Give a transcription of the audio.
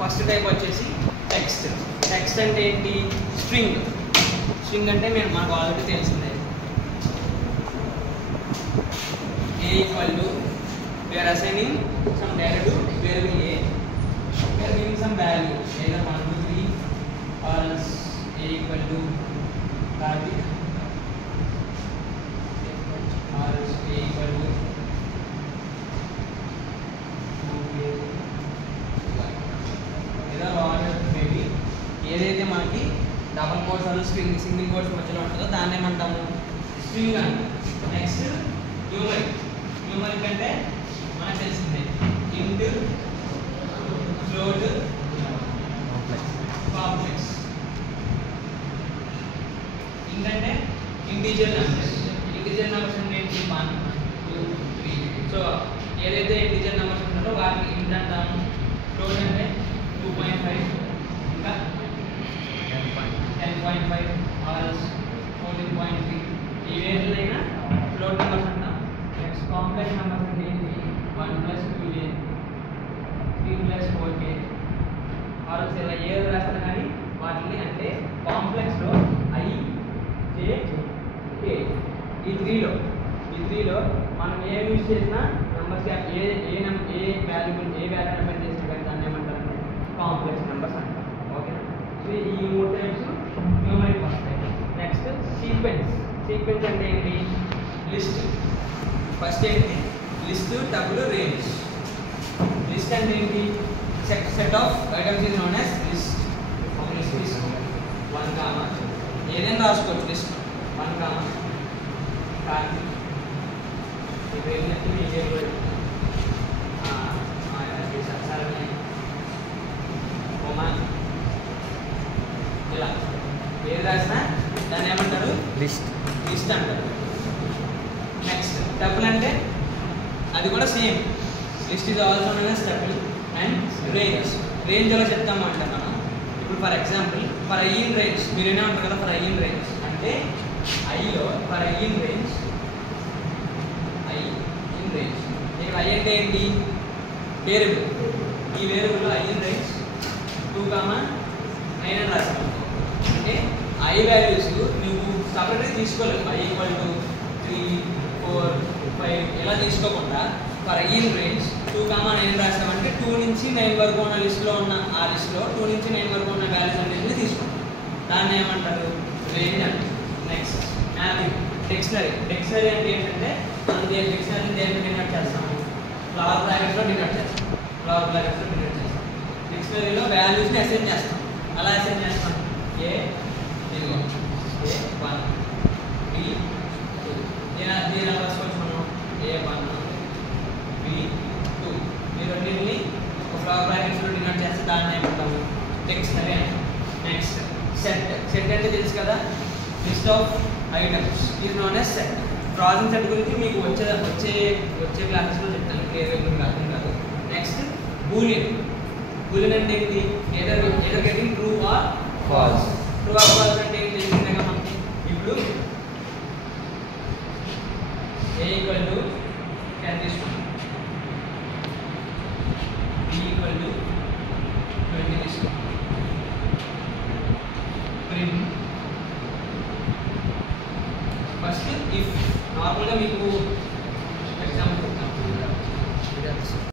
First type వచ్చేసి text. Text అంటే ఏంటి? స్ట్రింగ్. స్ట్రింగ్ అంటే మనకు ఆల్రెడీ తెలిసిందే. A equal to, we are assigning some data to variable A. We are giving some value, either 1 to 3 or else A equal to Karthik or else A equal to 2K. either or maybe ఏదైతే మనకి double quotes అలా single quotes మధ్యలో ఉంటుందో దాన్ని ఏమంటాము? String అంటాం. Next numeric. Numeric అంటే మనకు తెలిసిందే, ఇంట్, ఫ్లోట్, కాంప్లెక్స్. ఇంట్ అంటే ఇంటీజర్ నెంబర్స్. ఇంటీజర్ నెంబర్స్ అంటే ఏంటి? 1 2 3. సో ఏదైతే ఇంటీజర్ నెంబర్స్ ఉంటారో వాటిని ఇంట్ అంటాము. ఫ్లోట్ అంటే 2.5 ఇంకా 10.5 or 14.3. ఈ వేర్లైనా ఫ్లోట్ నెంబర్స్ అంటాం. నెక్స్ట్ కాంప్లెక్స్ నెంబర్స్ అంటే ఏంటి? 1 + 2j 3 + 4k ఆర్ ఇలా ఏది రాస్తారు కానీ వాటిని అంటే కాంప్లెక్స్లో I J K ఈ త్రీలో మనం ఏ యూజ్ చేసినా నెంబర్స్ ఏ వాల్యూ నెంబర్ చేసినా కానీ దాన్ని ఏమంటారంటే కాంప్లెక్స్ నెంబర్స్ అంటారు. ఓకేనా? సో ఈ 3 టైప్స్ న్యూమరిక్ వస్తాయి. Next sequence. సీక్వెన్స్ అంటే ఏంటి? లిస్ట్. ఫస్ట్ ఏంటి? List, tuple, range. లిస్ట్ అంటే ఏంటి? Set of items is known as list. ఒక లిస్ట్ తీసుకోండి. 1 కామా ఏదైనా రాసుకోవచ్చు. లిస్ట్ 1 కామా కార్తీక్ ఇప్పుడు ఏంటంటే మీ టేబుల్ ఒమాన్ ఇలా ఏది రాసినా దాన్ని ఏమంటారు? లిస్ట్ అంటారు. నెక్స్ట్ టపుల్ అంటే అది కూడా same. List is also known as tuple. And range. Range ఎలా చెప్తాము అంటే మనం ఇప్పుడు for example for I in range మీరు ఏమైనా ఉంటారు కదా. ఫర్ ఐ ఇన్ రేంజ్ అంటే ఐలో ఫర్ ఐ ఇన్ రేంజ్ ఇక్కడ ఐ అంటే ఏంటి? వేరియబుల్. ఈ వేరియబుల్లో ఐ ఇన్ రేంజ్ 2, 9 అని రాస్తాం. అంటే ఐ వాల్యూస్ నువ్వు సపరేట్గా తీసుకోలేవు. I equal to 3 4 5 ఇలా తీసుకోకుండా ఫర్ ఐ ఇన్ రేంజ్ 2, 9 రాసామంటే 2 నుంచి 9 వరకు ఉన్న లిస్ట్లో ఉన్న ఆ లిస్ట్లో 2 నుంచి 9 వరకు ఉన్న వాల్యూస్ అన్నింటినీ తీసుకుంటాం. దాన్ని ఏమంటారు? రేంజ్ అంటారు. Next mapping. డిక్షనరీ అంటే ఏంటంటే మనం డిక్షనరీ దేంట్లో డినోట్ చేస్తాము? ఫ్లవర్ బ్రాకెట్స్లో డినోట్ చేస్తాం. డిక్షనరీలో వాల్యూస్ని అసైన్ చేస్తాం. అలా అసైన్ చేస్తాం. A ఇదిగో A1 B2 దీని రాసుకోవచ్చు మనం. A1 B2 ఈ రెండింటిని ఒక ఫ్లవర్ బ్రాకెట్స్లో డినోట్ చేస్తే దాన్ని ఏమంటాము? డిక్షనరీ అంటాం. నెక్స్ట్ సెట్ అంటే తెలుసు కదా. List of items is known as set. Process set గురించి మీకు వచ్చే క్లాసెస్లో చెప్తాను. క్లియర్గా అర్థం కాదు. Next Boolean. బూలియన్ అంటే ఏంటి? Either getting true or false. True or false అంటే ఏంటి? తెలిసిందేగా మనకి. ఇప్పుడు A equal to 10 తీసుకోండి. B equal to